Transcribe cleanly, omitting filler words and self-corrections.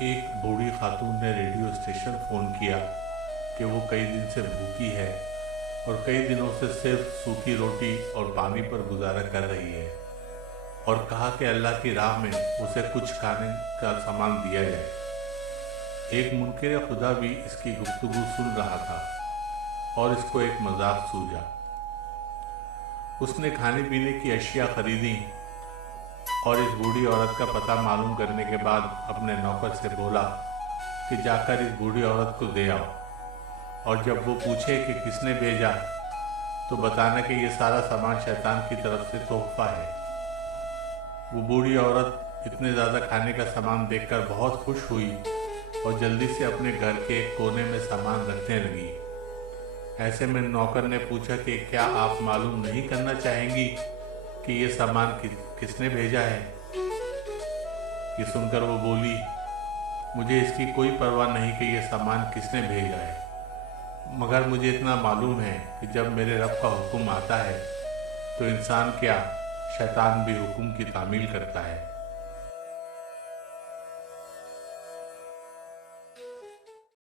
एक बूढ़ी खातून ने radio station phone किया कि वो कई दिन से भूखी है और कई दिनों से सिर्फ सूखी रोटी और पानी पर गुजारा कर रही है, और कहा कि अल्लाह की राह में उसे कुछ खाने का सामान दिया जाए। एक मुनकिर खुदा भी इसकी गुफ्तगू सुन रहा था और इसको एक मजाक सूझा। उसने खाने पीने की अशिया खरीदी और इस बूढ़ी औरत का पता मालूम करने के बाद अपने नौकर से बोला कि जाकर इस बूढ़ी औरत को दे आओ, और जब वो पूछे कि किसने भेजा तो बताना कि ये सारा सामान शैतान की तरफ से तोहफा है। वो बूढ़ी औरत इतने ज़्यादा खाने का सामान देखकर बहुत खुश हुई और जल्दी से अपने घर के एक कोने में सामान रखने लगी। ऐसे में नौकर ने पूछा कि क्या आप मालूम नहीं करना चाहेंगी कि ये सामान किसने भेजा है? ये सुनकर वो बोली, मुझे इसकी कोई परवाह नहीं कि ये सामान किसने भेजा है, मगर मुझे इतना मालूम है कि जब मेरे रब का हुक्म आता है तो इंसान क्या, शैतान भी हुक्म की तामील करता है।